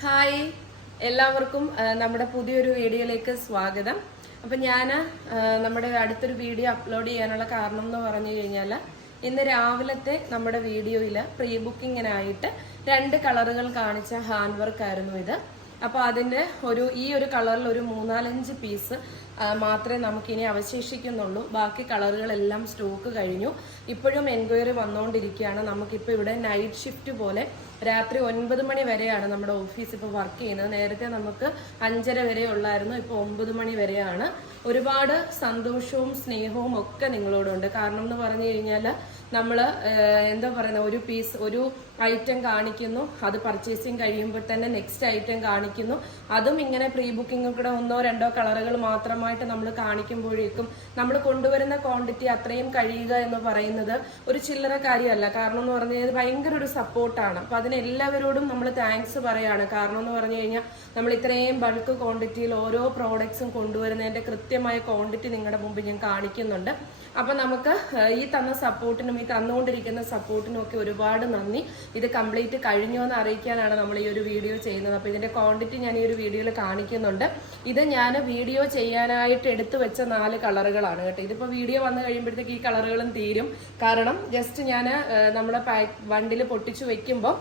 Hi എല്ലാവർക്കും നമ്മുടെ പുതിയൊരു വീഡിയോയിലേക്ക് സ്വാഗതം. അപ്പം ഞാൻ നമ്മുടെ അടുത്തൊരു വീഡിയോ അപ്ലോഡ് ചെയ്യാനുള്ള കാരണം എന്ന് പറഞ്ഞു കഴിഞ്ഞാൽ ഇന്ന് രാവിലത്തെ നമ്മുടെ വീഡിയോയിൽ പ്രീ ബുക്കിങ്ങിനായിട്ട് 2 കളറുകൾ കാണിച്ച ഹാൻഡ് വർക്ക് ആയിരുന്നു ഇത്. അപ്പോൾ അതിൻ്റെ ഈ ഒരു കളറിൽ ഒരു 3-4 പീസ് മാത്രമേ നമുക്കിനി അവശേഷിക്കുന്നുള്ളൂ. ബാക്കി കളറുകളെല്ലാം സ്റ്റോക്ക് കഴിഞ്ഞു. ഇപ്പോഴും എൻക്വയറി വന്നുകൊണ്ടിരിക്കുകയാണ്. നമുക്കിപ്പോൾ ഇവിടെ നൈറ്റ് ഷിഫ്റ്റ് പോലെ രാത്രി 9 മണി വരെയാണ് നമ്മുടെ ഓഫീസ് ഇപ്പോൾ വർക്ക് ചെയ്യുന്നത്. നേരത്തെ നമുക്ക് 5:30 വരെ ഉള്ളായിരുന്നു, ഇപ്പോൾ 9 മണി വരെയാണ്. ഒരുപാട് സന്തോഷവും സ്നേഹവും ഒക്കെ നിങ്ങളോടുണ്ട്. കാരണം എന്ന് പറഞ്ഞു കഴിഞ്ഞാൽ നമ്മൾ എന്താ പറയുന്നത്, ഒരു ഐറ്റം കാണിക്കുന്നു, അത് പർച്ചേസിങ് കഴിയുമ്പോൾ തന്നെ നെക്സ്റ്റ് ഐറ്റം കാണിക്കുന്നു. അതും ഇങ്ങനെ പ്രീ ബുക്കിംഗ് കൂടെ 1-2 കളറുകൾ മാത്രമായിട്ട് നമ്മൾ കാണിക്കുമ്പോഴേക്കും നമ്മൾ കൊണ്ടുവരുന്ന ക്വാണ്ടിറ്റി അത്രയും കഴിയുക എന്ന് പറയുന്നത് ഒരു ചില്ലറ കാര്യമല്ല. കാരണം എന്ന് പറഞ്ഞു കഴിഞ്ഞാൽ ഭയങ്കര ഒരു സപ്പോർട്ടാണ്. അപ്പം അതിനെല്ലാവരോടും നമ്മൾ താങ്ക്സ് പറയാണ്. കാരണം എന്ന് പറഞ്ഞു കഴിഞ്ഞാൽ നമ്മൾ ഇത്രയും ബൾക്ക് ക്വാണ്ടിറ്റിയിൽ ഓരോ പ്രോഡക്ട്സും കൊണ്ടുവരുന്നതിൻ്റെ കൃത്യമായ ക്വാണ്ടിറ്റി നിങ്ങളുടെ മുമ്പിൽ ഞാൻ കാണിക്കുന്നുണ്ട്. അപ്പം നമുക്ക് ഈ തന്ന സപ്പോർട്ടിനും ഈ തന്നുകൊണ്ടിരിക്കുന്ന സപ്പോർട്ടിനും ഒക്കെ ഒരുപാട് നന്ദി. ഇത് കംപ്ലീറ്റ് കഴിഞ്ഞോ എന്ന് അറിയിക്കാനാണ് നമ്മൾ ഈ ഒരു വീഡിയോ ചെയ്യുന്നത്. അപ്പോൾ ഇതിൻ്റെ ക്വാണ്ടിറ്റി ഞാൻ ഈ ഒരു വീഡിയോയിൽ കാണിക്കുന്നുണ്ട്. ഇത് ഞാൻ വീഡിയോ ചെയ്യാനായിട്ട് എടുത്തു വെച്ച 4 കളറുകളാണ് കേട്ടോ. ഇതിപ്പോൾ വീഡിയോ വന്നു കഴിയുമ്പോഴത്തേക്ക് ഈ കളറുകളും തീരും. കാരണം ജസ്റ്റ് ഞാൻ നമ്മുടെ വണ്ടിൽ പൊട്ടിച്ചു വെക്കുമ്പോൾ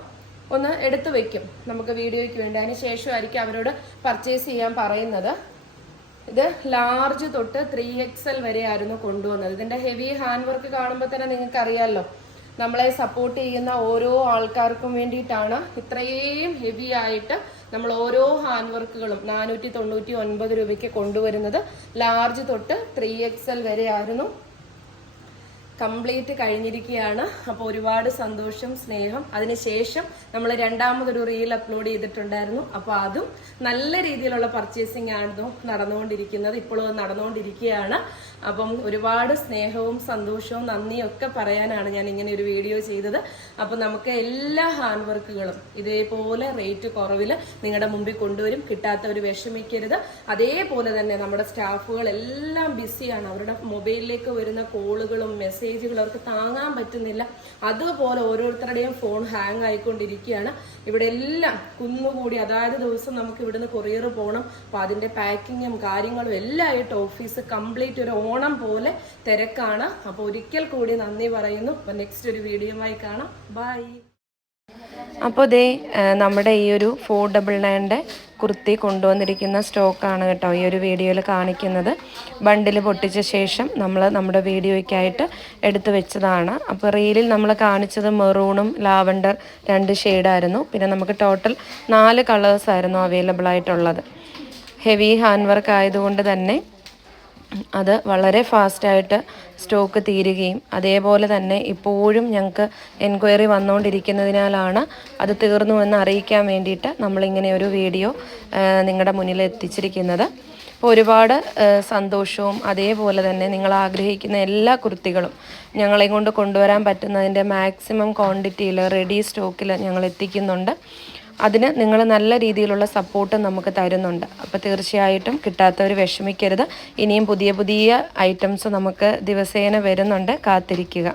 ഒന്ന് എടുത്തു വെക്കും നമുക്ക് വീഡിയോയ്ക്ക് വേണ്ടി. അതിന് ശേഷമായിരിക്കും അവരോട് പർച്ചേസ് ചെയ്യാൻ പറയുന്നത്. ഇത് ലാർജ് തൊട്ട് 3XL വരെ ആയിരുന്നു കൊണ്ടുവന്നത്. ഇതിന്റെ ഹെവി ഹാൻഡ് വർക്ക് കാണുമ്പോൾ തന്നെ നിങ്ങൾക്ക് അറിയാമല്ലോ, നമ്മളെ സപ്പോർട്ട് ചെയ്യുന്ന ഓരോ ആൾക്കാർക്കും വേണ്ടിയിട്ടാണ് ഇത്രയും ഹെവി ആയിട്ട് നമ്മൾ ഓരോ ഹാൻഡ് വർക്കുകളും 499 രൂപയ്ക്ക് കൊണ്ടുവരുന്നത്. ലാർജ് തൊട്ട് 3XL വരെ ആയിരുന്നു. കംപ്ലീറ്റ് കഴിഞ്ഞിരിക്കുകയാണ്. അപ്പോൾ ഒരുപാട് സന്തോഷം, സ്നേഹം. അതിനുശേഷം നമ്മൾ രണ്ടാമതൊരു റീൽ അപ്ലോഡ് ചെയ്തിട്ടുണ്ടായിരുന്നു. അപ്പോൾ അതും നല്ല രീതിയിലുള്ള പർച്ചേസിങ് ആയിരുന്നു നടന്നുകൊണ്ടിരിക്കുന്നത്. ഇപ്പോഴും നടന്നുകൊണ്ടിരിക്കുകയാണ്. അപ്പം ഒരുപാട് സ്നേഹവും സന്തോഷവും നന്ദിയും ഒക്കെ പറയാനാണ് ഞാൻ ഇങ്ങനെ ഒരു വീഡിയോ ചെയ്തത്. അപ്പം നമുക്ക് എല്ലാ ഹാൻഡ് വർക്കുകളും ഇതേപോലെ റേറ്റ് കുറവിൽ നിങ്ങളുടെ മുമ്പിൽ കൊണ്ടുവരും. കിട്ടാത്തവർ വിഷമിക്കരുത്. അതേപോലെ തന്നെ നമ്മുടെ സ്റ്റാഫുകൾ എല്ലാം ബിസിയാണ്. അവരുടെ മൊബൈലിലേക്ക് വരുന്ന കോളുകളും മെസ്സേജുകൾ അവർക്ക് താങ്ങാൻ പറ്റുന്നില്ല. അതുപോലെ ഓരോരുത്തരുടെയും ഫോൺ ഹാങ് ആയിക്കൊണ്ടിരിക്കുകയാണ്. ഇവിടെ എല്ലാം കുന്നുകൂടി, അതായത് ദിവസം നമുക്ക് ഇവിടുന്ന് കൊറിയർ പോകണം. അപ്പോൾ അതിൻ്റെ പാക്കിങ്ങും കാര്യങ്ങളും എല്ലാം ആയിട്ട് ഓഫീസ് കംപ്ലീറ്റ് ഒരു ഓണം പോലെ തിരക്കാണ്. അപ്പോൾ ഒരിക്കൽ കൂടി നന്ദി പറയുന്നു. അപ്പോൾ നെക്സ്റ്റ് ഒരു വീഡിയോയുമായി കാണാം. ബൈ. അപ്പോൾ ദേ നമ്മുടെ ഈ ഒരു 499 കുർത്തി കൊണ്ടുവന്നിരിക്കുന്ന സ്റ്റോക്കാണ് കേട്ടോ ഈ ഒരു വീഡിയോയിൽ കാണിക്കുന്നത്. ബണ്ടിൽ പൊട്ടിച്ച ശേഷം നമ്മൾ നമ്മുടെ വീഡിയോയ്ക്കായിട്ട് എടുത്തു വെച്ചതാണ്. അപ്പോൾ റീലിൽ നമ്മൾ കാണിച്ചത് മെറൂണും ലാവൻഡർ 2 ഷെയ്ഡായിരുന്നു. പിന്നെ നമുക്ക് ടോട്ടൽ 4 കളേഴ്സായിരുന്നു അവൈലബിൾ ആയിട്ടുള്ളത്. ഹെവി ഹാൻഡ് വർക്ക് ആയതുകൊണ്ട് തന്നെ അത് വളരെ ഫാസ്റ്റായിട്ട് സ്റ്റോക്ക് തീരുകയും അതേപോലെ തന്നെ ഇപ്പോഴും ഞങ്ങൾക്ക് എൻക്വയറി വന്നുകൊണ്ടിരിക്കുന്നതിനാലാണ് അത് തീർന്നു എന്ന് അറിയിക്കാൻ വേണ്ടിയിട്ട് നമ്മളിങ്ങനെ ഒരു വീഡിയോ നിങ്ങളുടെ മുന്നിൽ എത്തിച്ചിരിക്കുന്നത്. അപ്പോൾ ഒരുപാട് സന്തോഷവും അതേപോലെ തന്നെ നിങ്ങൾ ആഗ്രഹിക്കുന്ന എല്ലാ കുർത്തികളും ഞങ്ങളെ കൊണ്ട് കൊണ്ടുവരാൻ പറ്റുന്നതിൻ്റെ മാക്സിമം ക്വാണ്ടിറ്റിയിൽ റെഡി സ്റ്റോക്കിൽ ഞങ്ങൾ എത്തിക്കുന്നുണ്ട്. അതിന് നിങ്ങൾ നല്ല രീതിയിലുള്ള സപ്പോർട്ട് നമുക്ക് തരുന്നുണ്ട്. അപ്പോൾ തീർച്ചയായിട്ടും കിട്ടാത്തവർ വിഷമിക്കരുത്. ഇനിയും പുതിയ ഐറ്റംസ് നമുക്ക് ദിവസേന വരുന്നുണ്ട്. കാത്തിരിക്കുക.